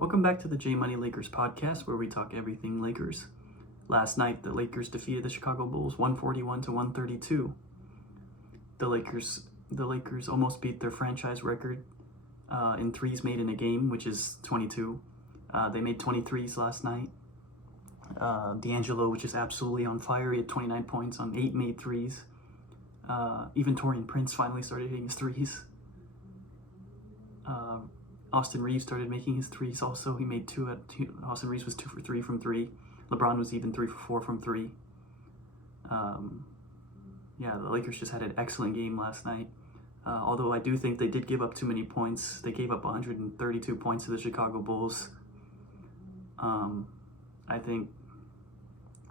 Welcome back to the J Money Lakers podcast, where we talk everything Lakers. Last night, the Lakers defeated the Chicago Bulls 141 to 132. The Lakers almost beat their franchise record in threes made in a game, which is 22. They made 23s last night. D'Angelo was just absolutely on fire. He had 29 points on 8 made threes. Even Taurean Prince finally started hitting his threes. Austin Reaves started making his threes also. He made Austin Reaves was 2 for 3 from 3. LeBron was even 3 for 4 from 3. The Lakers just had an excellent game last night. Although I do think they did give up too many points. They gave up 132 points to the Chicago Bulls. I think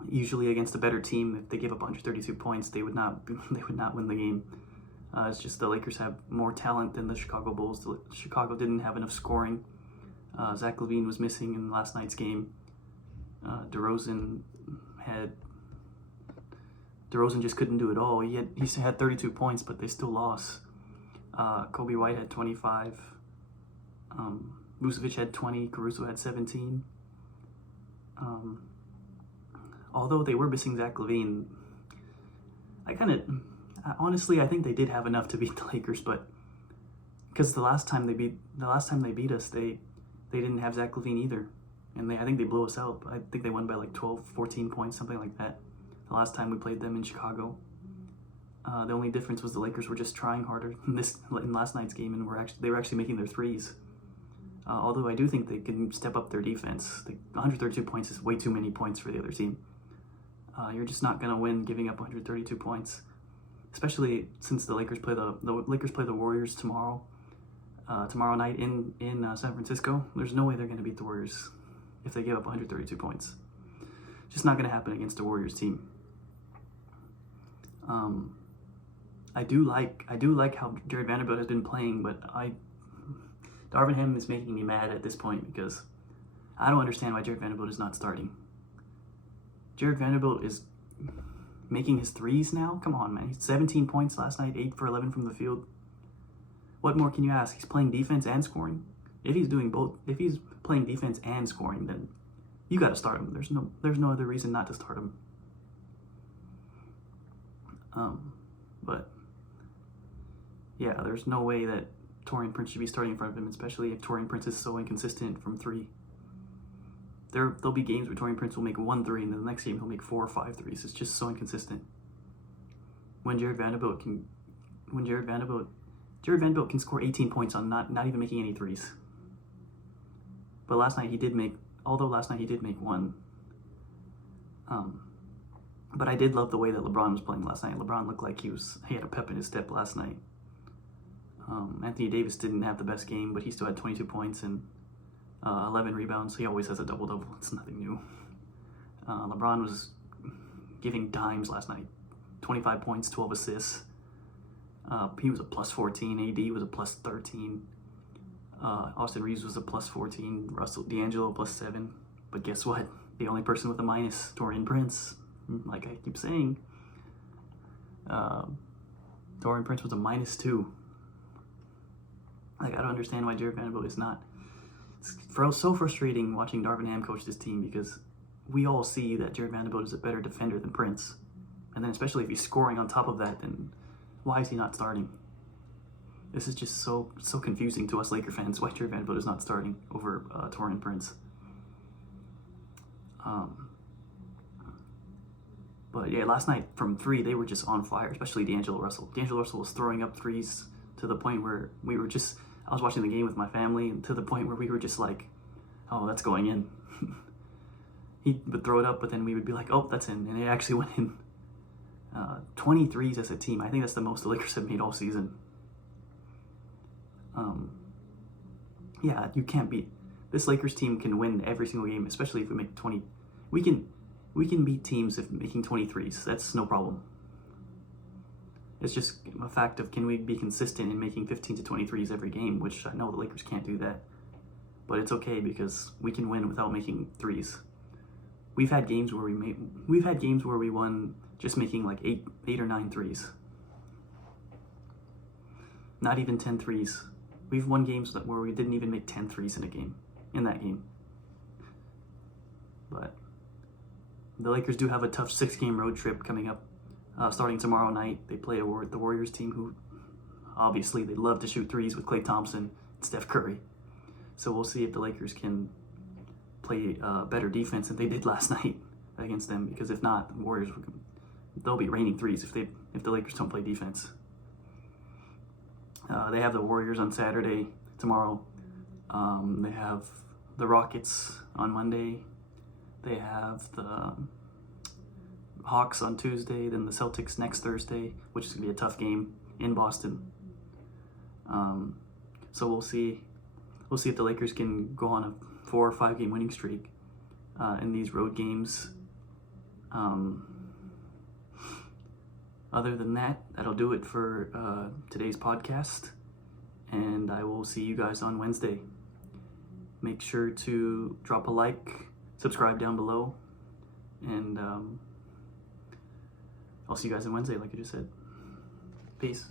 usually against a better team, if they give up 132 points, they would not win the game. It's just the Lakers have more talent than the Chicago Bulls. Chicago didn't have enough scoring. Zach LaVine was missing in last night's game. DeRozan just couldn't do it all. He had 32 points, but they still lost. Kobe White had 25. Vucevic had 20. Caruso had 17. Although they were missing Zach LaVine, honestly, I think they did have enough to beat the Lakers, but because the last time they beat us, they didn't have Zach LaVine either, and I think they blew us out. I think they won by like 12, 14 points, something like that. The last time we played them in Chicago, the only difference was the Lakers were just trying harder in last night's game, and they were actually making their threes. Although I do think they can step up their defense. 132 points is way too many points for the other team. You're just not gonna win giving up 132 points. Especially since the Lakers play the Warriors tomorrow night in San Francisco. There's no way they're going to beat the Warriors if they give up 132 points. Just not going to happen against the Warriors team. I do like how Jared Vanderbilt has been playing, but Darvin Ham is making me mad at this point because I don't understand why Jared Vanderbilt is not starting. Jared Vanderbilt is making his threes now? Come on, man. He's 17 points last night, 8 for 11 from the field. What more can you ask? He's playing defense and scoring. If he's doing both, if he's playing defense and scoring, then you got to start him. There's no other reason not to start him. But yeah, there's no way that Taurean Prince should be starting in front of him, especially if Taurean Prince is so inconsistent from 3. There'll be games where Taurean Prince will make 1 3, and then the next game he'll make 4 or 5 threes. It's just so inconsistent. Jared Vanderbilt can score 18 points on not even making any threes. But last night he did make 1. But I did love the way that LeBron was playing last night. LeBron looked like he had a pep in his step last night. Anthony Davis didn't have the best game, but he still had 22 points and 11 rebounds. He always has a double-double. It's nothing new. LeBron was giving dimes last night. 25 points, 12 assists. He was a plus 14. AD was a plus 13. Austin Reaves was a plus 14. D'Angelo plus 7. But guess what? The only person with a minus, Taurean Prince. Like I keep saying, Taurean Prince was a minus 2. Like, I don't understand why Jared Vanderbilt is not. It's so frustrating watching Darvin Ham coach this team because we all see that Jared Vanderbilt is a better defender than Prince. And then especially if he's scoring on top of that, then why is he not starting? This is just so confusing to us Laker fans why Jared Vanderbilt is not starting over Taurean Prince. But yeah, last night from 3, they were just on fire, especially D'Angelo Russell. D'Angelo Russell was throwing up threes to the point where I was watching the game with my family, and to the point where we were just like, oh, that's going in. He would throw it up, but then we would be like, oh, that's in. And it actually went in. 23s as a team. I think that's the most the Lakers have made all season. You can't beat. This Lakers team can win every single game, especially if we make 20. We can beat teams if making 23s. That's no problem. It's just a fact of can we be consistent in making 15 to 23s every game, which I know the Lakers can't do that. But it's okay because we can win without making threes. We've had games where we won just making like 8 or 9 threes. Not even 10 threes. We've won games where we didn't even make 10 threes in a game. in that game. But the Lakers do have a tough 6-game road trip coming up. Starting tomorrow night, they play the Warriors team, who obviously they love to shoot threes with Klay Thompson and Steph Curry. So we'll see if the Lakers can play better defense than they did last night against them. Because if not, the Warriors they'll be raining threes if the Lakers don't play defense. They have the Warriors on Saturday tomorrow. They have the Rockets on Monday. They have the Hawks on Tuesday, then the Celtics next Thursday, which is going to be a tough game in Boston. So we'll see. We'll see if the Lakers can go on a 4 or 5 game winning streak in these road games. Other than that, that'll do it for today's podcast, and I will see you guys on Wednesday. Make sure to drop a like, subscribe down below, and I'll see you guys on Wednesday, like I just said. Peace.